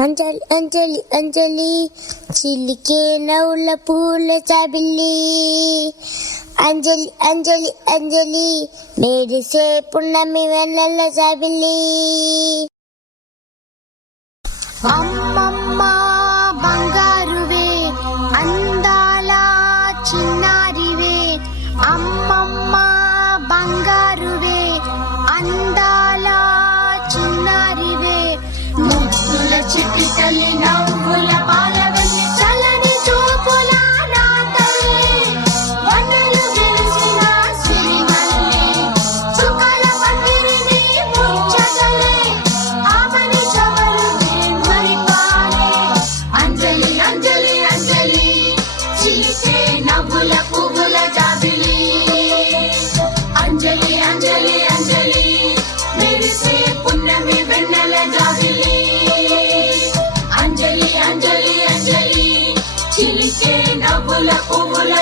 అంజలి అంజలి అంజలి చిలికే నవ్వుల పూల చాబిల్లి అంజలి అంజలి అంజలి మెరిసే పున్నమి వెన్నెల చాబిల్లి. అమ్మమ్మ బంగారువే అందాల చిన్నారివే, అమ్మమ్మ బంగారువే అందాల చిన్నారివే, ముద్దుల చిట్టి తల్లి నవ్వుల పాలవల్లి చల్లని చూపుల నా తల్లి, వన్నెలు విరిసిన సిరిమల్లి చుక్కల పందిరిని ముచ్చగలే, ఆమని చవలు మరిపాలే. అంజలి అంజలి అంజలి చిలికే నవ్వుల పువ్వుల జాబిలి, అంజలి అంజలి అంజలి మెరిసే పున్నమి వెన్నెల జాబిలి, అంజలి అంజలి అంజలి చిలికే నవ్వుల పువ్వుల